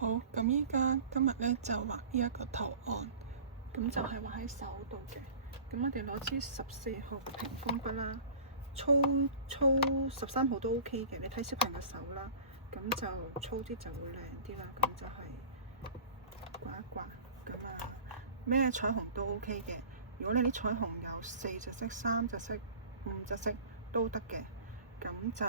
好，咁今日咧就畫呢一個圖案，咁就係畫喺手度嘅。咁我哋攞支14號平方筆啦，粗13號都 OK 嘅，你睇小朋友手啦。咁就粗啲就會靚啲啦。咁就係刮一刮，咁咩彩虹都 OK 嘅。如果你啲彩虹有4隻色、3隻色、5隻色都得嘅。咁就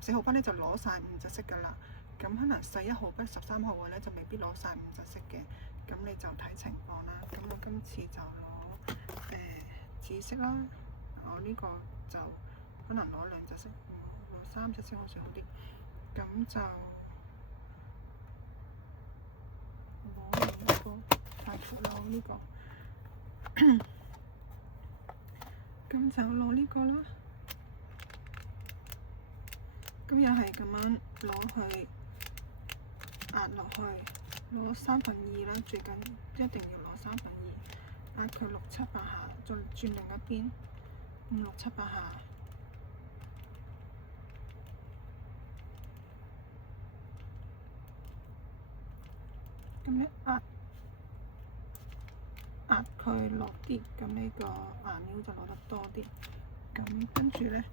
14號筆咧就攞晒5隻色噶啦。咁可能細1號筆、13號嘅咧就未必攞晒5隻色嘅，咁你就睇情況啦。咁我今次就攞紫色啦，我呢個就可能攞2隻色，攞3隻色好似好啲。咁就攞呢個太闊啦，呢個咁就攞呢個啦。咁又係咁樣攞去壓落去，攞2/3啦，最緊一定要攞2/3，壓佢6、7、8下，再轉另一邊5、6、7、8下。咁一壓佢落啲，咁呢個顏料就攞得多啲。咁跟住咧，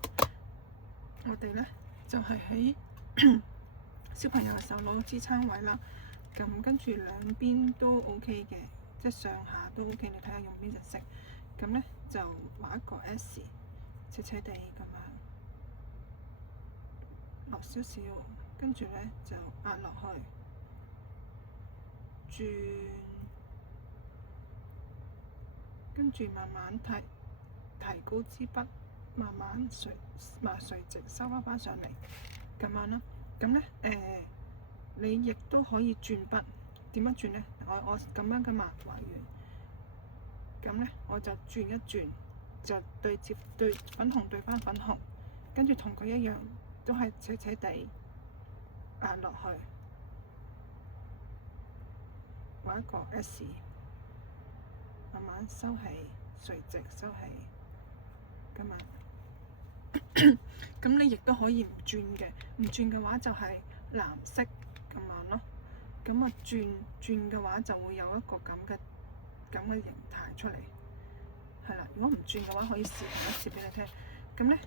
我哋咧就係喺小朋友嘅手攞支撐位啦。咁跟住兩邊都 OK 嘅，即係上下都 OK。你睇下用邊隻色。咁咧就畫一個 S， 斜斜地咁樣落少少，跟住咧就壓落去，轉，跟住慢慢提高支筆，慢慢垂直收翻上嚟，咁樣啦。咁咧你亦都可以轉筆，點樣轉咧？我咁樣嘅畫完，咁咧我就轉一轉，就對粉紅對翻粉紅，跟住同佢一樣，都係斜斜地壓落去，畫一個 S， 慢慢收起，垂直收起，咁樣。咁你亦都可以唔轉嘅，唔轉嘅話就係藍色咁樣咯。咁啊轉嘅話就會有一個咁嘅形態出嚟，係啦。如果唔轉嘅話，可以試一試俾你聽。咁咧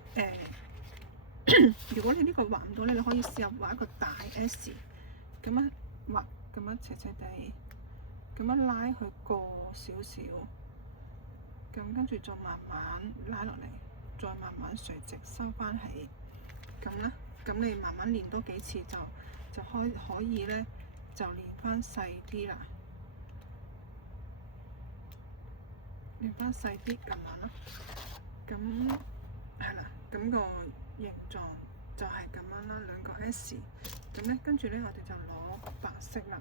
如果你呢個畫唔到咧，你可以試下畫一個大 S， 咁樣畫，咁樣斜斜地，咁樣拉佢過少少，咁跟住再慢慢拉落嚟，再慢慢垂直收翻起，咁啦。咁你慢慢練多幾次就可以咧，就練翻細啲啦，練翻細啲咁樣啦。咁係啦，咁個形狀就係咁樣啦，兩個 S。咁咧跟住咧，我哋就攞白色啦。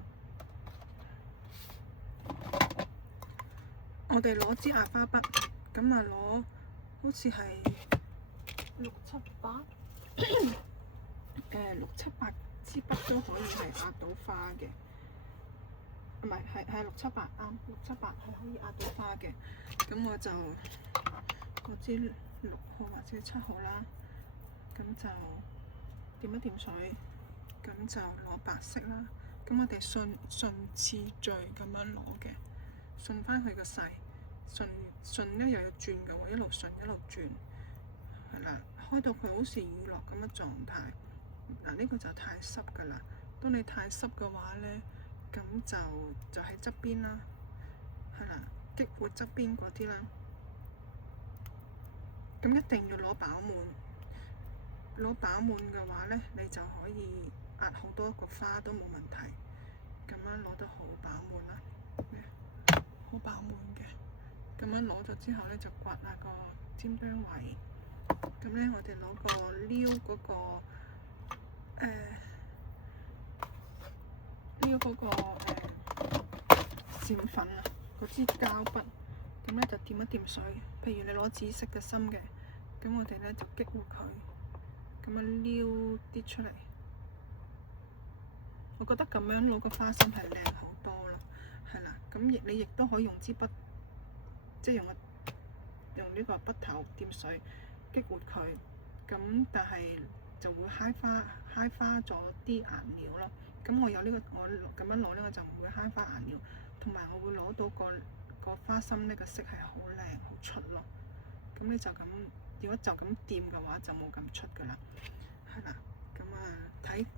我哋攞支壓花筆，咁啊攞好似係6、7、8，6、7、8支筆都可以係壓到花嘅，唔係係6、7、8啱，6、7、8係可以壓到花嘅。咁我就嗰支6號或者7號啦，咁就點一點水，咁就攞白色啦。咁我哋順次序咁樣攞嘅，順翻佢個勢，順咧又要轉嘅喎，一路順一路轉，係啦，開到佢好似雨落咁嘅狀態。嗱，呢個就太濕噶啦。當你太濕嘅話咧，咁就喺側邊啦，係啦，激活側邊嗰啲啦。咁一定要攞飽滿，攞飽滿嘅話咧，你就可以壓好多個花都冇問題。咁樣攞得好飽滿啦，好飽滿嘅。咁樣攞咗之後咧，就刮下個尖端位。咁咧，我哋攞個撩嗰個閃粉啊，嗰支膠筆。咁咧就掂一掂水。譬如你攞紫色嘅深嘅，咁我哋咧就激活佢，咁樣撩啲出嚟。我覺得咁樣攞個花心係靚好多啦，係啦。咁你亦都可以用支筆，即係用呢個筆頭掂水激活佢。咁但係就會揩花咗啲顏料啦。咁我有呢個，我咁樣攞呢，我就唔會慳花顏料，同埋我會攞到個花心呢個色係好靚好出咯。咁你就咁，如果就咁掂嘅話就冇咁出噶啦，係啦。咁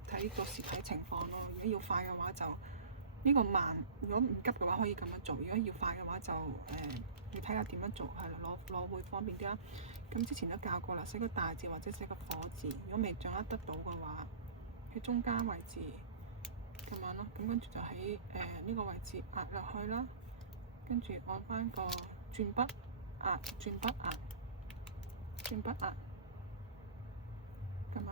睇到時睇情況咯。如果要快嘅話就呢個慢，如果唔急嘅話可以咁樣做。如果要快嘅話就你睇下點樣做，係啦，攞會方便啲啦。咁之前都教過啦，寫個大字或者寫個火字。如果未掌握得到嘅話，喺中間位置咁樣咯。咁跟住就喺呢個位置壓落去啦。跟住按翻個轉筆壓，轉筆壓，轉筆壓咁樣。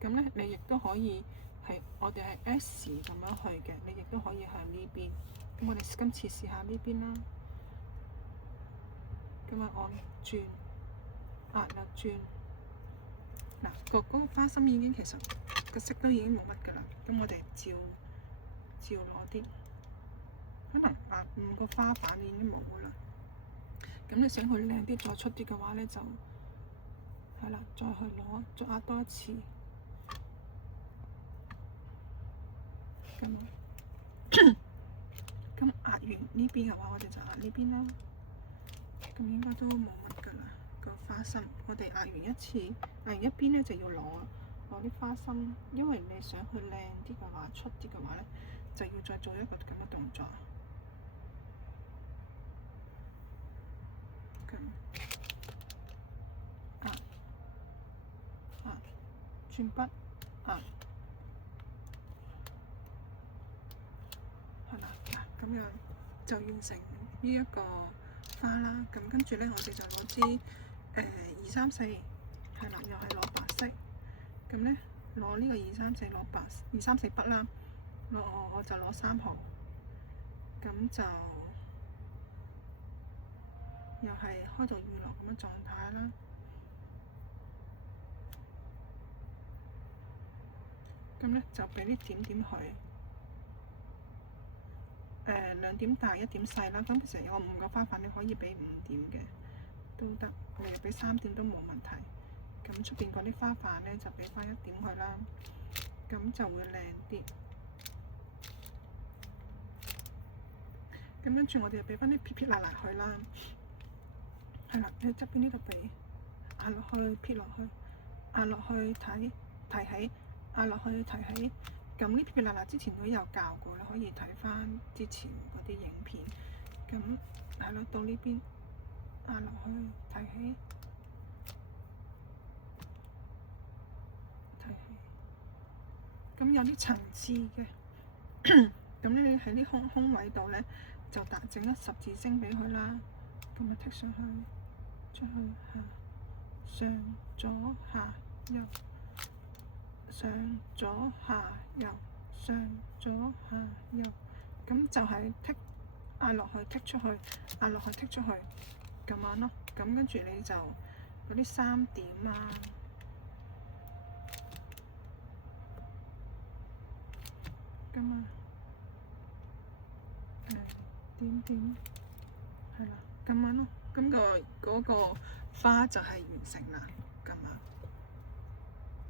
咁咧你亦都可以係我哋係 S 咁樣去嘅，你亦都可以向呢邊。咁我哋今次試下呢邊啦。咁啊按轉壓又轉嗱，嗰個花心已經其實個色都已經冇乜噶啦。咁我哋照攞啲，可能壓5個花瓣已經冇噶啦。咁你想佢靚啲再出啲嘅話咧，就係啦，再去攞再壓多一次。咁壓完呢邊嘅話，我哋就壓呢邊啦。咁應該都冇乜噶啦，個花心。我哋壓完一次，壓完一邊咧就要攞啲花心，因為你想佢靚啲嘅話，出啲嘅話咧，就要再做一個咁嘅動作。咁轉筆係啦，咁樣就完成呢一個花啦。咁跟住咧，我哋就攞支234，係啦，又係攞白色。咁咧攞呢個234筆啦，我就攞3號。咁就又係開到娛樂咁嘅狀態啦。咁咧就俾啲點點佢。2點大1點細啦，咁其實有5個花瓣，你可以俾5點嘅都得，我哋俾3點都冇問題。咁出邊嗰啲花瓣咧就俾翻1點佢啦，咁就會靚啲。咁跟住我哋就俾翻啲撇撇捺捺佢啦，係啦，喺側邊呢度俾壓落去，撇落去，壓落去提起，壓落去提起。咁呢撇撇捺捺之前都有教過啦，可以睇翻之前嗰啲影片。咁係咯，到呢邊壓落去提起，咁有啲層次嘅。咁你喺啲空位度咧，就整一十字星俾佢啦。咁啊，剔上去，出去下上左下右。上左下右，上左下右，咁就係剔壓落去，剔出去，壓落去，剔出去，咁樣咯。咁跟住你就嗰啲3點啊，咁啊，點點，係啦，咁樣咯。咁嗰個花就係完成啦，咁啊。